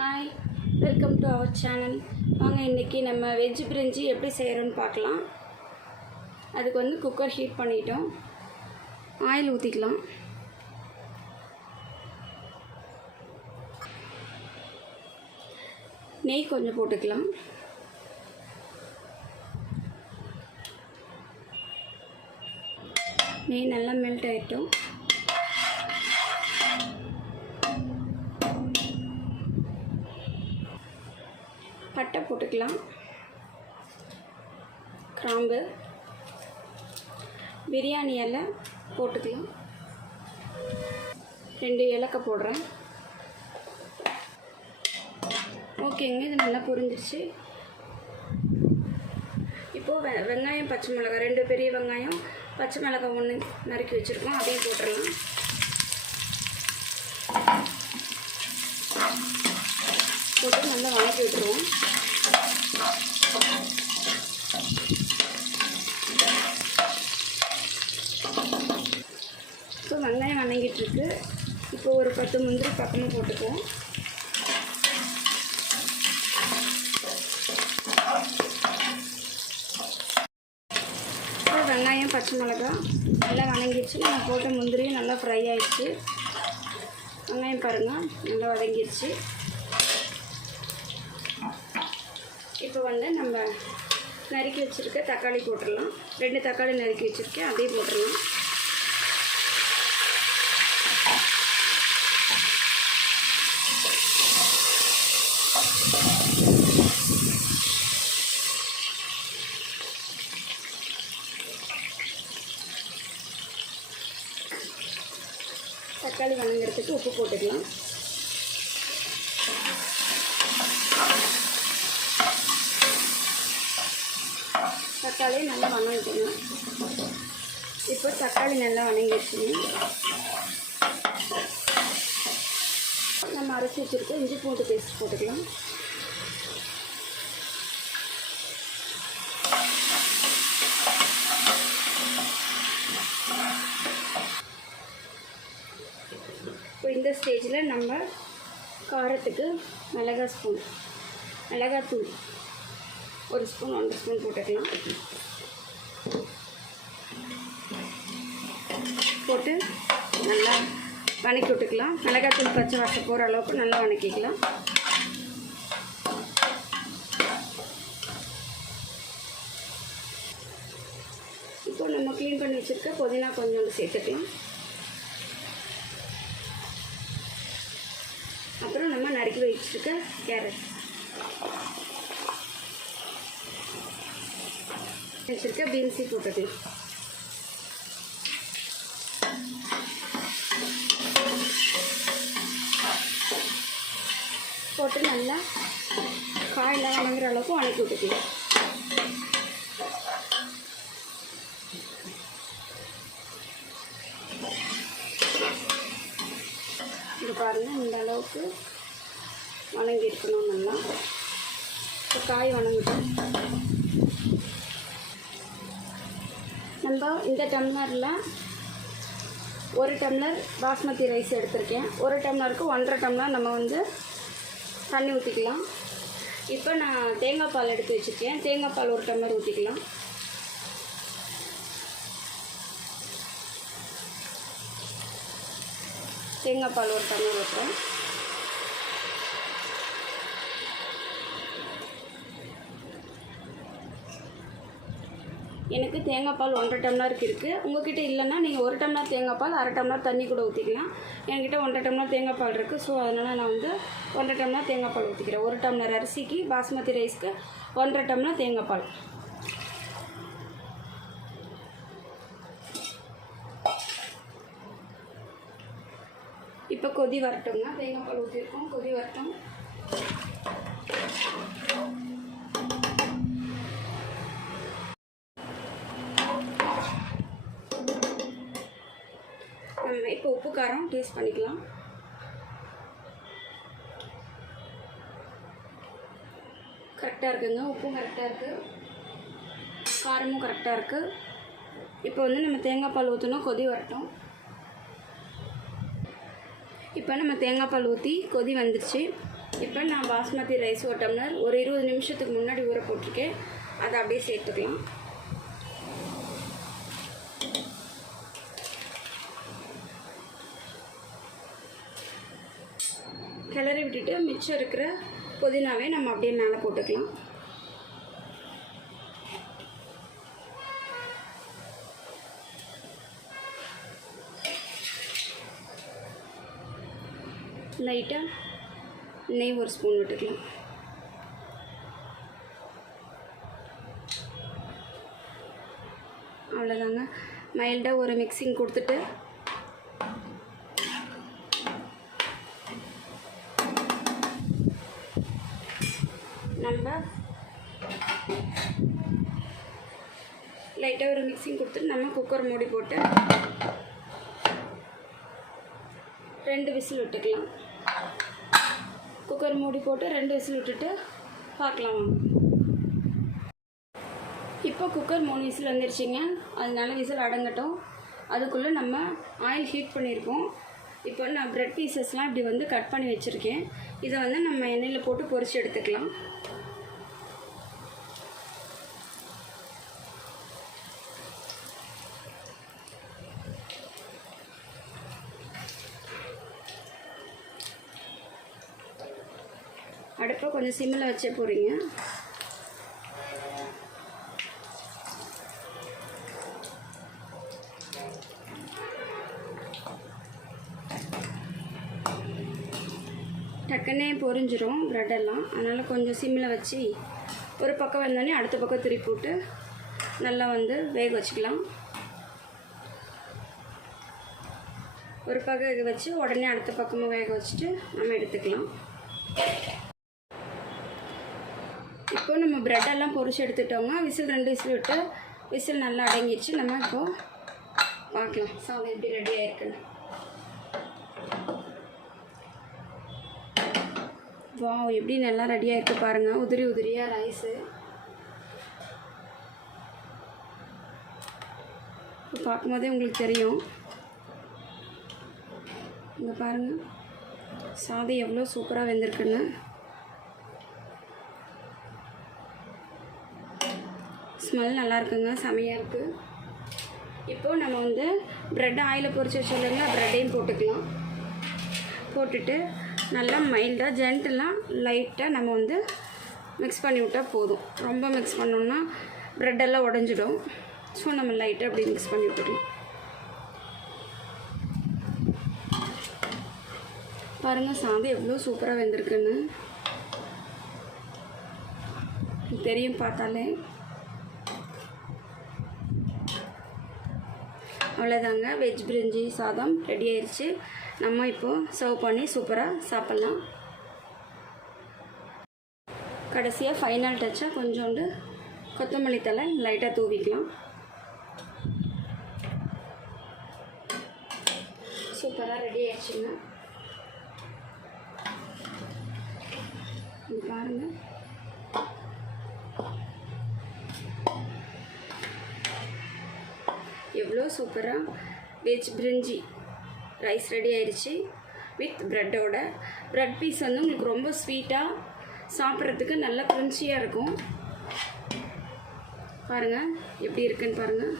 Hi, welcome to our channel. வாங்க இன்றைக்கி நம்ம வெஜ் பிரிஞ்சி எப்படி செய்கிறோன்னு பார்க்கலாம். அதுக்கு வந்து குக்கர் ஹீட் பண்ணிட்டோம். ஆயில் ஊற்றிக்கலாம். நெய் கொஞ்சம் போட்டுக்கலாம். நெய் நல்லா மெல்ட் ஆகிட்டோம். பட்டை போட்டுக்கலாம். கிராம்பு, பிரியாணி இலை போட்டுக்கலாம். 2 ஏலக்காய் போடுறேன். ஓகேங்க, இது நல்லா புரிஞ்சிருச்சு. இப்போது வெங்காயம், பச்சை மிளகாய், 2 பெரிய வெங்காயம், பச்சை மிளகாய் 1 நறுக்கி வச்சுருக்கோம். அதையும் போட்டுடலாம். போட்டு நல்லா வதக்கி விட்டுருவோம். இப்போ வெங்காயம் வதங்கிட்டுருக்கு. இப்போ ஒரு 10 முந்திரி பக்கமாக போட்டுக்குவோம். இப்போ வெங்காயம், பச்சை மிளகாய் நல்லா வதங்கிடுச்சு. நம்ம போட்ட முந்திரியும் நல்லா ஃப்ரை ஆகிடுச்சு. வெங்காயம் பாருங்கள், நல்லா வதங்கிடுச்சு. இப்போ வந்து நம்ம நறுக்கி வச்சுருக்க தக்காளி போட்டுடலாம். 2 தக்காளி நறுக்கி வச்சுருக்கேன், அதையும் போட்டுடலாம். தக்காளி வதங்கிறதுக்கு உப்பு போட்டுக்கலாம். தக்காளி நல்லா வதங்கிக்கணும். இப்போ தக்காளி நல்லா வதங்கிடுச்சுங்க. நம்ம அரைச்சி வச்சுருக்க இஞ்சி பூண்டு பேஸ்ட் போட்டுக்கலாம். இப்போ இந்த ஸ்டேஜில் நம்ம காரத்துக்கு மிளகாத்தூள் 1 ஸ்பூன் 1 ஸ்பூன் போட்டுக்கலாம். போட்டு நல்லா வதக்கி விட்டுக்கலாம். மிளகாத்தூள் பச்சை வாசம் போகிற அளவுக்கு நல்லா வதக்கிக்கலாம். இப்போ நம்ம க்ளீன் பண்ணி வச்சுருக்க புதினா கொஞ்சோண்டு சேர்த்துக்கலாம். அப்புறம் நம்ம நறுக்கி வச்சுருக்க கேரட் வச்சுருக்க பீன்ஸி போட்டுக்கலாம். போட்டு நல்லா காயெல்லாம் வதங்குற அளவுக்கு வதக்கி விட்டுக்கலாம். இது பாருங்கள், இந்த அளவுக்கு வதங்கி இருக்கணும். நல்லா இப்போ காய் வதங்கிட்டோம். நம்ம இந்த டம்ளரில் 1 டம்ளர் பாஸ்மதி ரைஸ் எடுத்திருக்கேன். 1 டம்ளருக்கு 1.5 டம்ளர் நம்ம வந்து தண்ணி ஊற்றிக்கலாம். இப்போ நான் தேங்காய் பால் எடுத்து வச்சுருக்கேன். தேங்காய் பால் 1 டம்ளர் ஊற்றிக்கலாம். தேங்காய் பால் 1 டம்ளர் ஊற்றுறேன். எனக்கு தேங்காய் பால் 1.5 டம்ளருக்கு இருக்குது. உங்கள்கிட்ட இல்லைன்னா நீங்கள் 1 டம்ளர் தேங்காய் பால் 1/2 டம்ளர் தண்ணி கூட ஊற்றிக்கலாம். என்கிட்ட 1.5 டம்ளர் தேங்காய் பால் இருக்குது. ஸோ அதனால் நான் வந்து 1.5 டம்ளர் தேங்காய் பால் ஊற்றிக்கிறேன். 1 டம்ளர் அரிசிக்கு, பாஸ்மதி ரைஸ்க்கு 1.5 டம்ளர் தேங்காய் பால். இப்போ கொதி வரட்டுங்க. தேங்காய் பால் ஊற்றிருக்கோம், கொதி வரட்டும். இப்போ உப்பு காரம் டேஸ்ட் பண்ணிக்கலாம். கரெக்டாக இருக்குங்க. உப்பும் கரெக்டாக இருக்குது, காரமும் கரெக்டாக இருக்குது. இப்போ வந்து நம்ம தேங்காய் பால் ஊற்றணும், கொதி வரட்டும். இப்போ நம்ம தேங்காய் பால் ஊற்றி கொதி வந்துடுச்சு. இப்போ நான் பாஸ்மதி ரைஸ் ஒரு டம்ளர் ஒரு 20 நிமிஷத்துக்கு முன்னாடி ஊற போட்டிருக்கேன். அதை அப்படியே சேர்த்துக்கலாம். கிளறி விட்டுட்டு மிச்சம் இருக்கிற புதினாவே நம்ம அப்படியே மேலே போட்டுக்கலாம். லைட்டாக நெய் ஒரு ஸ்பூன் விட்டுக்கலாம். அவ்வளோதாங்க. மைல்டாக ஒரு மிக்சிங் கொடுத்துட்டு நம்ம லைட்டாக ஒரு மிக்சிங் கொடுத்துட்டு நம்ம குக்கர் மூடி போட்டு 2 விசில் விட்டுக்கலாம். குக்கர் மூடி போட்டு 2 விசில் விட்டுட்டு பார்க்கலாம். இப்போ குக்கர் 3 விசில் வந்துருச்சுங்க. அதனால விசில் அடங்கட்டும். அதுக்குள்ளே நம்ம ஆயில் ஹீட் பண்ணியிருக்கோம். இப்போ நான் ப்ரெட் பீசஸ்லாம் இப்படி வந்து கட் பண்ணி வச்சுருக்கேன். இதை வந்து நம்ம எண்ணெயில் போட்டு பொரிச்சு எடுத்துக்கலாம். அடுப்பை கொஞ்சம் சிம்மில் வச்சே போகிறீங்க. டக்குன்னே பொரிஞ்சிரும் ப்ரெட்டெல்லாம். அதனால் கொஞ்சம் சிம்மில் வச்சு ஒரு பக்கம் வந்தோடனே அடுத்த பக்கம் திருப்பி போட்டு நல்லா வந்து வேக வச்சுக்கலாம். ஒரு பக்கம் வச்சு உடனே அடுத்த பக்கமும் வேக வச்சுட்டு நம்ம எடுத்துக்கலாம். இப்போ நம்ம ப்ரெட்டெல்லாம் பொரிச்சு எடுத்துட்டோங்க. விசில் 2 விசில் விட்டு விசில் நல்லா அடங்கிடுச்சு. நம்ம இப்போது பார்க்கலாம் சாதம் எப்படி ரெடி ஆகிருக்குன்னு. வா, எப்படி நல்லா ரெடியாக இருக்குது பாருங்கள். உதிரி உதிரியாக ரைஸு. இப்போ பார்க்கும்போதே உங்களுக்கு தெரியும். இங்கே பாருங்கள் சாதம் எவ்வளோ சூப்பராக வெந்திருக்குன்னு. ஸ்மெல் நல்லா இருக்குங்க, செமையாக இருக்குது. இப்போது நம்ம வந்து ப்ரெட் ஆயிலில் பொரிச்சு வச்சுருந்தோங்க, ப்ரெட்டையும் போட்டுக்கலாம். போட்டுட்டு நல்லா மைல்டாக ஜென்டலாக லைட்டாக நம்ம வந்து மிக்ஸ் பண்ணி விட்டால் போதும். ரொம்ப மிக்ஸ் பண்ணோம்னா ப்ரெட்டெல்லாம் உடஞ்சிடும். ஸோ நம்ம லைட்டாக அப்படி மிக்ஸ் பண்ணி விட்டுக்கலாம். பாருங்கள் சாதம் எவ்வளோ சூப்பராக வெந்திருக்குன்னு தெரியும் பார்த்தாலே. அவ்வளோதாங்க, வெஜ் பிரிஞ்சி சாதம் ரெடி ஆயிடுச்சு. நம்ம இப்போது சர்வ் பண்ணி சூப்பராக சாப்பிட்லாம். கடைசியாக ஃபைனல் டச்சாக கொஞ்சோண்டு கொத்தமல்லி தழை லைட்டாக தூவிக்கலாம். சூப்பராக ரெடி ஆயிடுச்சுங்க. இது பாருங்கள், எவ்வளோ சூப்பராக வெஜ் பிரிஞ்சி ரைஸ் ரெடி ஆயிடுச்சு வித் ப்ரெட்டோட. ப்ரெட் பீஸ் வந்து உங்களுக்கு ரொம்ப ஸ்வீட்டாக சாப்பிட்றதுக்கு நல்லா க்ரன்ச்சியாக இருக்கும். பாருங்கள் எப்படி இருக்குன்னு பாருங்கள்.